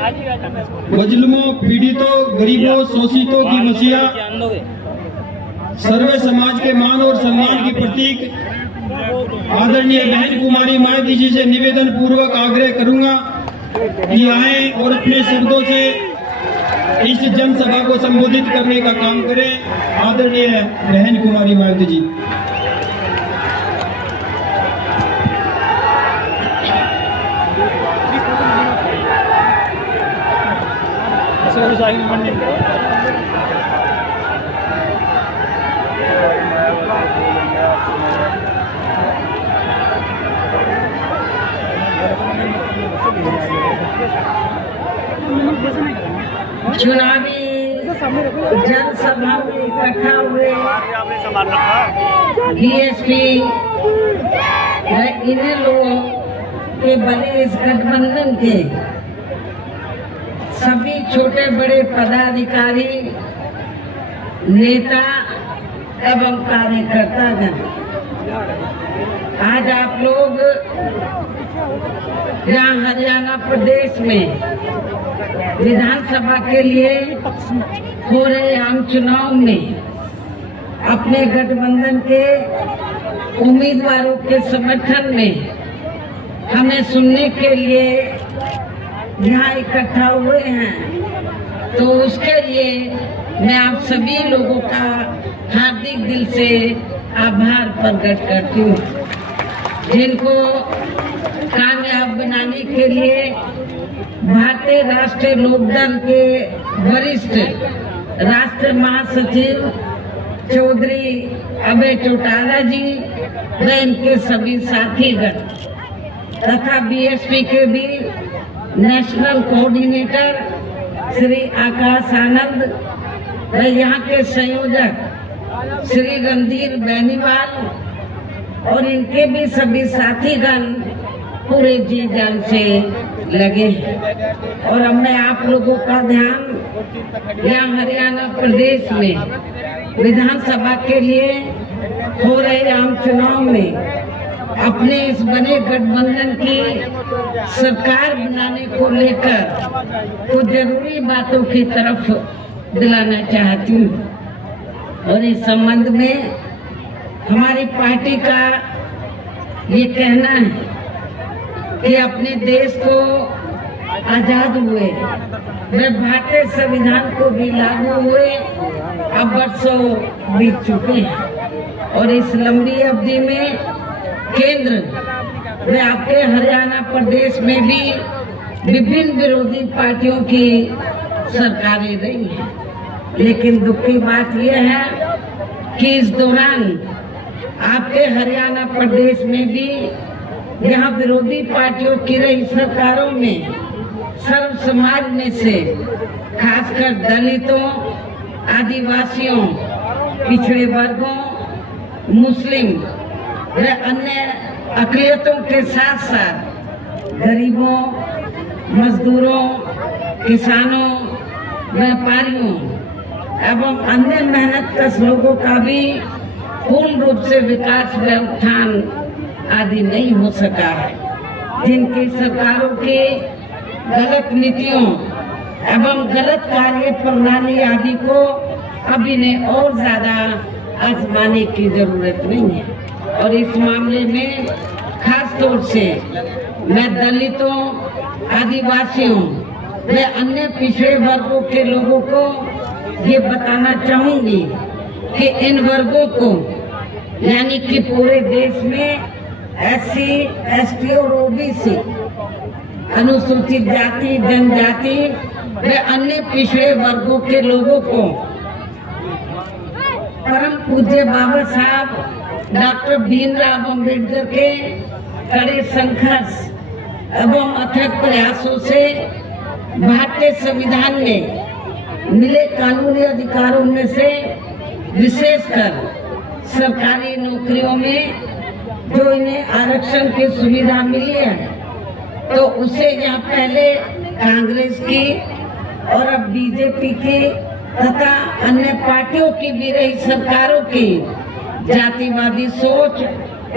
मजलूमों, पीड़ितों, गरीबों, शोषितों की मसीहा, सर्वे समाज के मान और सम्मान की प्रतीक आदरणीय बहन कुमारी मायावती जी से निवेदन पूर्वक आग्रह करूंगा कि आए और अपने शब्दों से इस जनसभा को संबोधित करने का काम करें। आदरणीय बहन कुमारी मायावती जी। चुनावी जनसभा में इकट्ठा हुए बीएसपी इन्हीं लोगों के बने इस गठबंधन के सभी छोटे बड़े पदाधिकारी, नेता एवं कार्यकर्तागण, आज आप लोग यहाँ हरियाणा प्रदेश में विधानसभा के लिए हो रहे आम चुनाव में अपने गठबंधन के उम्मीदवारों के समर्थन में हमें सुनने के लिए यहाँ इकट्ठा हुए हैं। तो उसके लिए मैं आप सभी लोगों का हार्दिक दिल से आभार प्रकट करती हूँ, जिनको कामयाब बनाने के लिए भारतीय राष्ट्रीय लोकदल के वरिष्ठ राष्ट्रीय महासचिव चौधरी अभय चौटाला जी व इनके सभी साथीगण तथा बीएसपी के भी नेशनल कोऑर्डिनेटर श्री आकाश आनंद व यहाँ के संयोजक श्री रणधीर बेनीवाल और इनके भी सभी साथीगण पूरे जी जान से लगे हैं। और अब मैं आप लोगों का ध्यान यहाँ हरियाणा प्रदेश में विधानसभा के लिए हो रहे आम चुनाव में अपने इस बने गठबंधन की सरकार बनाने को लेकर कुछ जरूरी बातों की तरफ दिलाना चाहती हूँ। और इस संबंध में हमारी पार्टी का ये कहना है कि अपने देश को आजाद हुए वे भारतीय संविधान को भी लागू हुए अब वर्षों बीत चुके हैं। और इस लंबी अवधि में केंद्र व आपके हरियाणा प्रदेश में भी विभिन्न विरोधी पार्टियों की सरकारें रही हैं। लेकिन दुख की बात यह है कि इस दौरान आपके हरियाणा प्रदेश में भी यहाँ विरोधी पार्टियों की रही सरकारों में सर्व समाज में से खासकर दलितों, आदिवासियों, पिछड़े वर्गों, मुस्लिम व अन्य अक़लियतों के साथ साथ गरीबों, मजदूरों, किसानों, व्यापारियों एवं अन्य मेहनतकश लोगों का भी पूर्ण रूप से विकास व उत्थान आदि नहीं हो सका है। जिनकी सरकारों की गलत नीतियों एवं गलत कार्य प्रणाली आदि को अब इन्हें और ज्यादा आजमाने की जरूरत नहीं है। और इस मामले में खास तौर से मैं दलितों, आदिवासियों व अन्य पिछड़े वर्गों के लोगों को ये बताना चाहूंगी कि इन वर्गों को यानी कि पूरे देश में SC, ST और OBC, अनुसूचित जाति, जनजाति व अन्य पिछड़े वर्गों के लोगों को परम पूज्य बाबा साहब डॉक्टर भीमराव अम्बेडकर के कड़े संघर्ष एवं अथक प्रयासों से भारतीय संविधान में मिले कानूनी अधिकारों में से विशेषकर सरकारी नौकरियों में जो इन्हें आरक्षण की सुविधा मिली है, तो उसे यहाँ पहले कांग्रेस की और अब बीजेपी की तथा अन्य पार्टियों की भी रही सरकारों की जातिवादी सोच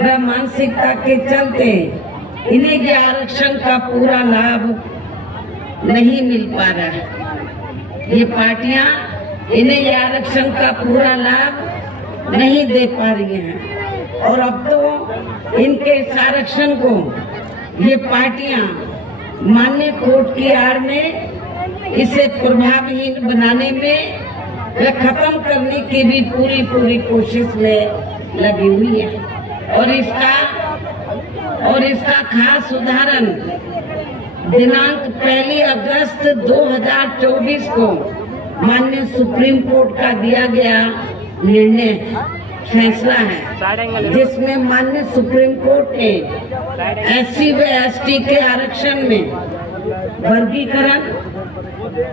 व मानसिकता के चलते इन्हें ये आरक्षण का पूरा लाभ नहीं मिल पा रहा है। ये पार्टियां इन्हें ये आरक्षण का पूरा लाभ नहीं दे पा रही हैं और अब तो इनके इस आरक्षण को ये पार्टियां मान्य कोर्ट की आड़ में इसे प्रभावहीन बनाने में व खत्म करने की भी पूरी कोशिश में लगी हुई है। और इसका खास उदाहरण दिनांक 1 अगस्त 2024 को माननीय सुप्रीम कोर्ट का दिया गया निर्णय फैसला है, जिसमें माननीय सुप्रीम कोर्ट ने SC व ST के आरक्षण में वर्गीकरण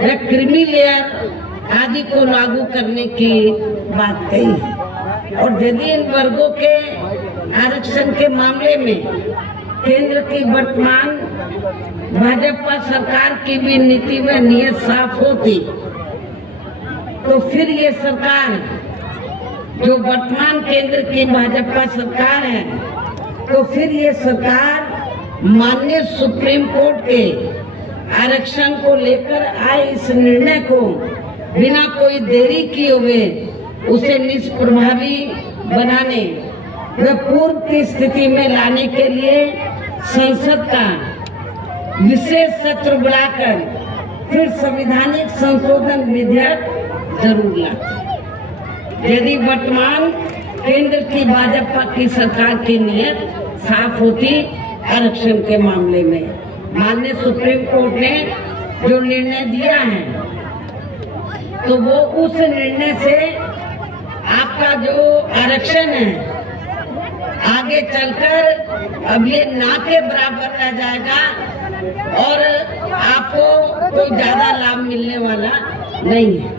व क्रीमी लेयर आदि को लागू करने की बात कही और यदि इन वर्गों के आरक्षण के मामले में केंद्र की वर्तमान भाजपा सरकार की भी नीति व नीयत साफ होती तो फिर ये सरकार जो वर्तमान केंद्र की भाजपा सरकार है तो फिर ये सरकार माननीय सुप्रीम कोर्ट के आरक्षण को लेकर आए इस निर्णय को बिना कोई देरी किए हुए उसे निष्प्रभावी बनाने व पूर्व की स्थिति में लाने के लिए संसद का विशेष सत्र बुलाकर फिर संवैधानिक संशोधन विधेयक जरूर लाते। यदि वर्तमान केंद्र की भाजपा की सरकार की नीयत साफ होती आरक्षण के मामले में, माननीय सुप्रीम कोर्ट ने जो निर्णय दिया है तो वो उस निर्णय से आपका जो आरक्षण है आगे चलकर अब ये ना के बराबर रह जाएगा और आपको कोई ज्यादा लाभ मिलने वाला नहीं है।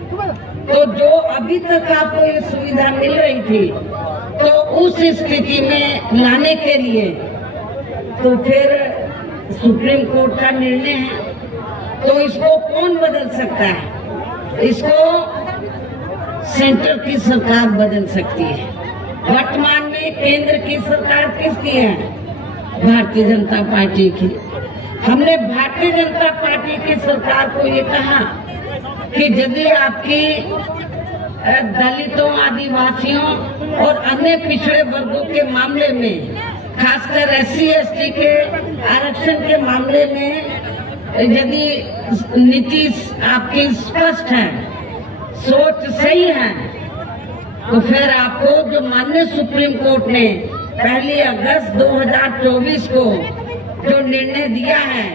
तो जो अभी तक आपको ये सुविधा मिल रही थी तो उस स्थिति में लाने के लिए तो फिर सुप्रीम कोर्ट का निर्णय है तो इसको कौन बदल सकता है? इसको सेंटर की सरकार बदल सकती है। वर्तमान में केंद्र की सरकार किसकी है? भारतीय जनता पार्टी की। हमने भारतीय जनता पार्टी की सरकार को ये कहा कि यदि आपकी दलितों, आदिवासियों और अन्य पिछड़े वर्गों के मामले में, खासकर SC ST के आरक्षण के मामले में यदि नीति आपकी स्पष्ट है, सोच सही है, तो फिर आपको जो माननीय सुप्रीम कोर्ट ने 1 अगस्त 2024 को जो निर्णय दिया है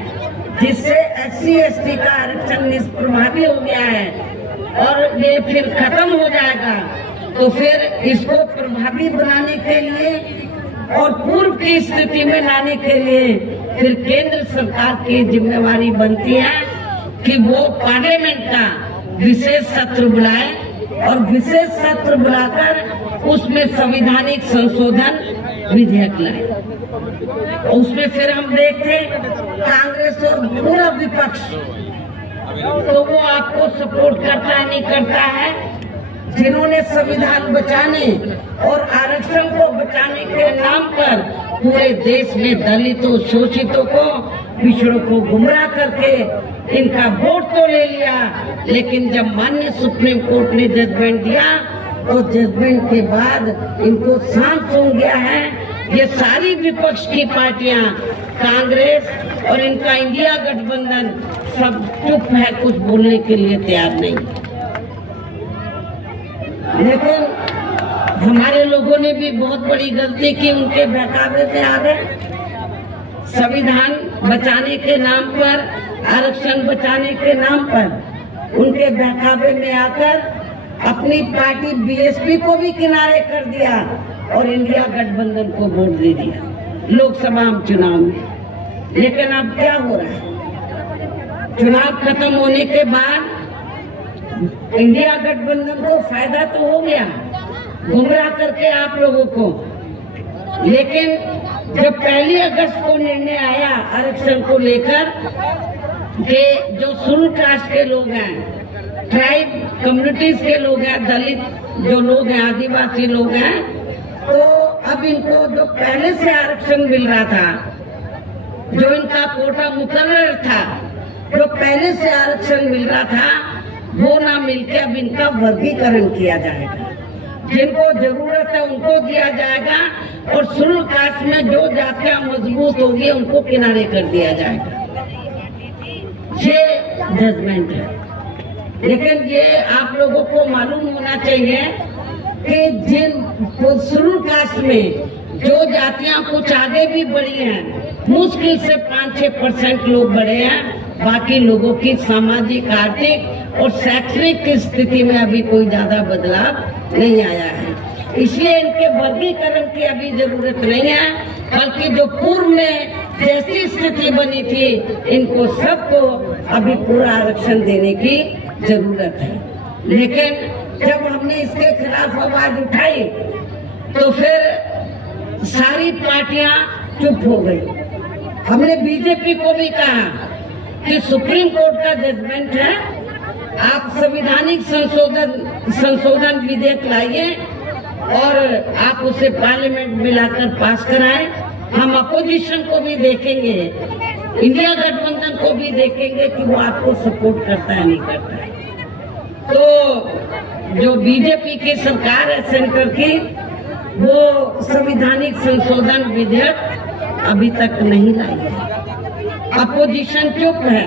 जिससे SC ST का आरक्षण निष्प्रभावी हो गया है और ये फिर खत्म हो जाएगा, तो फिर इसको प्रभावी बनाने के लिए और पूर्व की स्थिति में लाने के लिए फिर केंद्र सरकार की जिम्मेवारी बनती है कि वो पार्लियामेंट का विशेष सत्र बुलाए और विशेष सत्र बुलाकर उसमें संवैधानिक संशोधन विधेयक लाए। उसमें फिर हम देखते कांग्रेस और पूरा विपक्ष तो वो आपको सपोर्ट करता है नहीं करता है, जिन्होंने संविधान बचाने और आरक्षण को बचाने के नाम पर पूरे देश में दलितों, शोषितों को, पिछड़ों को गुमराह करके इनका वोट तो ले लिया, लेकिन जब माननीय सुप्रीम कोर्ट ने जजमेंट दिया तो जजमेंट के बाद इनको शांत हो गया है। ये सारी विपक्ष की पार्टियां, कांग्रेस और इनका इंडिया गठबंधन सब चुप है, कुछ बोलने के लिए तैयार नहीं। लेकिन हमारे लोगों ने भी बहुत बड़ी गलती की, उनके बहकावे में आ गए। संविधान बचाने के नाम पर, आरक्षण बचाने के नाम पर उनके बहकावे में आकर अपनी पार्टी BSP को भी किनारे कर दिया और इंडिया गठबंधन को वोट दे दिया लोकसभा चुनाव में। लेकिन अब क्या हो रहा है? चुनाव खत्म होने के बाद इंडिया गठबंधन को फायदा तो हो गया गुमराह करके आप लोगों को, लेकिन जब 1 अगस्त को निर्णय आया आरक्षण को लेकर कि जो शेड्यूल कास्ट के लोग हैं, ट्राइब कम्युनिटीज के लोग हैं, दलित जो लोग हैं, आदिवासी लोग हैं, तो अब इनको जो पहले से आरक्षण मिल रहा था, जो इनका कोटा मुकर्रर था, जो पहले से आरक्षण मिल रहा था वो ना मिलके अब इनका वर्गीकरण किया जाएगा। जिनको जरूरत है उनको दिया जाएगा और शेड्यूल कास्ट में जो जातियां मजबूत होगी उनको किनारे कर दिया जाएगा। ये जजमेंट है। लेकिन ये आप लोगों को मालूम होना चाहिए कि जिन शेड्यूल कास्ट में जो जातियां कुछ आगे भी बढ़ी हैं, मुश्किल से 5-6% लोग बढ़े हैं, बाकी लोगों की सामाजिक, आर्थिक और शैक्षणिक स्थिति में अभी कोई ज्यादा बदलाव नहीं आया है। इसलिए इनके वर्गीकरण की अभी जरूरत नहीं है, बल्कि जो पूर्व में जैसी स्थिति बनी थी इनको सबको अभी पूरा आरक्षण देने की जरूरत है। लेकिन जब हमने इसके खिलाफ आवाज उठाई तो फिर सारी पार्टियां चुप हो गई। हमने बीजेपी को भी कहा कि सुप्रीम कोर्ट का जजमेंट है, आप संवैधानिक संशोधन विधेयक लाइए और आप उसे पार्लियामेंट में लाकर पास कराएं। हम अपोजिशन को भी देखेंगे, इंडिया गठबंधन को भी देखेंगे कि वो आपको सपोर्ट करता है नहीं करता है। तो जो बीजेपी की सरकार है सेंटर की, वो संवैधानिक संशोधन विधेयक अभी तक नहीं लाई है, अपोजिशन चुप है।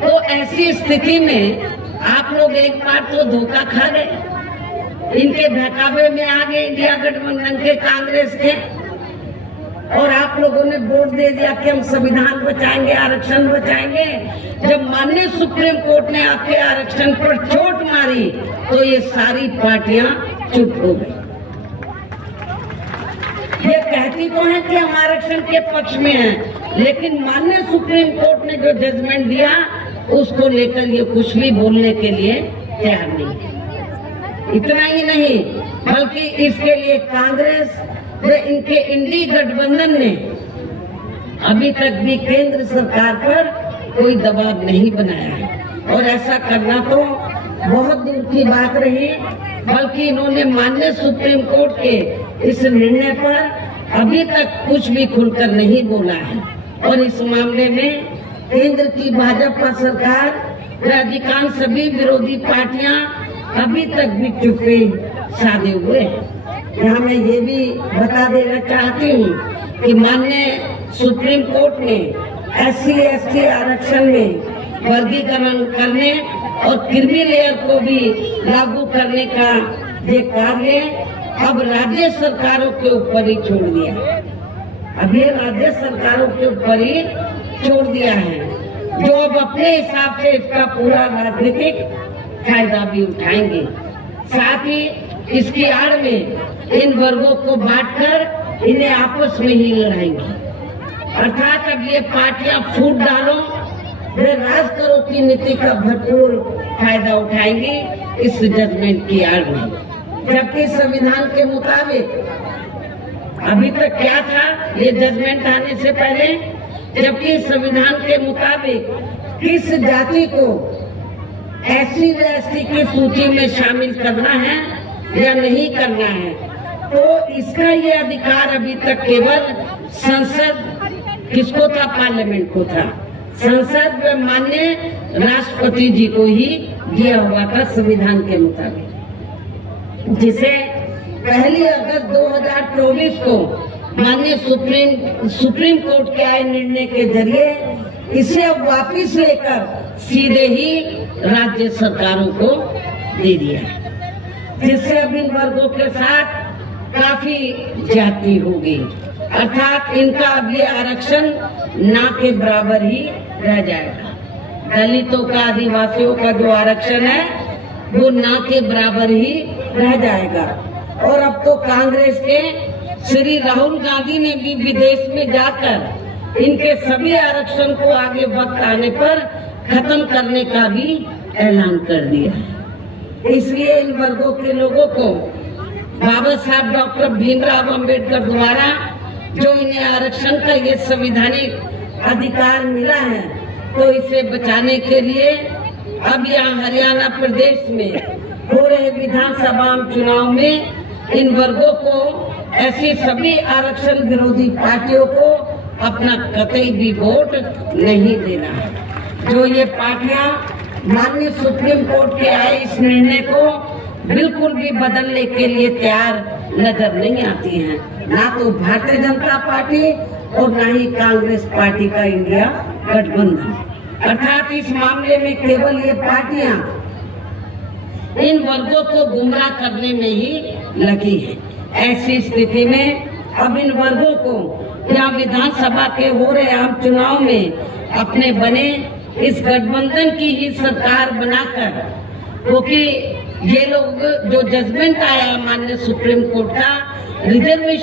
तो ऐसी स्थिति में आप लोग एक बार तो धोखा खा गए, इनके बहकावे में आ गए इंडिया गठबंधन के, कांग्रेस के, और आप लोगों ने वोट दे दिया कि हम संविधान बचाएंगे, आरक्षण बचाएंगे। जब माननीय सुप्रीम कोर्ट ने आपके आरक्षण पर चोट मारी तो ये सारी पार्टियां चुप हो गई। ये कहती तो है कि हम आरक्षण के पक्ष में हैं, लेकिन माननीय सुप्रीम कोर्ट ने जो जजमेंट दिया उसको लेकर ये कुछ भी बोलने के लिए तैयार नहीं है। इतना ही नहीं, बल्कि इसके लिए कांग्रेस व इनके इंडी गठबंधन ने अभी तक भी केंद्र सरकार पर कोई दबाव नहीं बनाया है। और ऐसा करना तो बहुत दूर की बात रही, बल्कि इन्होंने माननीय सुप्रीम कोर्ट के इस निर्णय पर अभी तक कुछ भी खुलकर नहीं बोला है। और इस मामले में केंद्र की भाजपा सरकार व अधिकांश सभी विरोधी पार्टियां अभी तक भी चुप्पी साधे हुए हैं। यहाँ मैं ये भी बता देना चाहती हूँ कि माननीय सुप्रीम कोर्ट ने SC/ST आरक्षण में वर्गीकरण करने और क्रीमी लेयर को भी लागू करने का ये कार्य अब राज्य सरकारों के ऊपर ही छोड़ दिया। अब ये राज्य सरकारों के ऊपर ही छोड़ दिया है, जो अब अपने हिसाब से इसका पूरा राजनीतिक फायदा भी उठाएंगे। साथ ही इसकी आड़ में इन वर्गों को बांटकर इन्हें आपस में ही लड़ाएंगे। अर्थात अब ये पार्टियां फूट डालो वे राज करो की नीति का भरपूर फायदा उठाएंगी इस जजमेंट की आड़ में। जबकि संविधान के मुताबिक अभी तक क्या था ये जजमेंट आने से पहले, जबकि संविधान के मुताबिक किस जाति को SC/ST की सूची में शामिल करना है या नहीं करना है, तो इसका ये अधिकार अभी तक केवल संसद, किसको था, पार्लियामेंट को था। संसद व माननीय राष्ट्रपति जी को ही दिया हुआ था संविधान के मुताबिक, जिसे 1 अगस्त 2024 को माननीय सुप्रीम कोर्ट के आए निर्णय के जरिए इसे अब वापिस लेकर सीधे ही राज्य सरकारों को दे दिया, जिससे अब इन वर्गों के साथ काफी ज्यादती होगी। अर्थात इनका अब ये आरक्षण ना के बराबर ही रह जाएगा। दलितों का, आदिवासियों का जो आरक्षण है वो ना के बराबर ही रह जाएगा। और अब तो कांग्रेस के श्री राहुल गांधी ने भी विदेश में जाकर इनके सभी आरक्षण को आगे वक्त आने पर खत्म करने का भी ऐलान कर दिया है। इसलिए इन वर्गों के लोगों को बाबा साहब डॉक्टर भीमराव अंबेडकर द्वारा जो इन्हें आरक्षण का ये संवैधानिक अधिकार मिला है, तो इसे बचाने के लिए अब यहाँ हरियाणा प्रदेश में हो रहे विधानसभा चुनाव में इन वर्गों को, ऐसी सभी आरक्षण विरोधी पार्टियों को अपना कतई भी वोट नहीं देना है। जो ये पार्टियां माननीय सुप्रीम कोर्ट के आए इस निर्णय को बिल्कुल भी बदलने के लिए तैयार नजर नहीं आती हैं, ना तो भारतीय जनता पार्टी और ना ही कांग्रेस पार्टी का इंडिया गठबंधन। अर्थात इस मामले में केवल ये पार्टियां इन वर्गों को गुमराह करने में ही लगी है। ऐसी स्थिति में अब इन वर्गों को यहाँ विधानसभा के हो रहे आम चुनाव में अपने बने इस गठबंधन की ही सरकार बनाकर, क्योंकि ये लोग जो जजमेंट आया माननीय सुप्रीम कोर्ट का रिजर्वेशन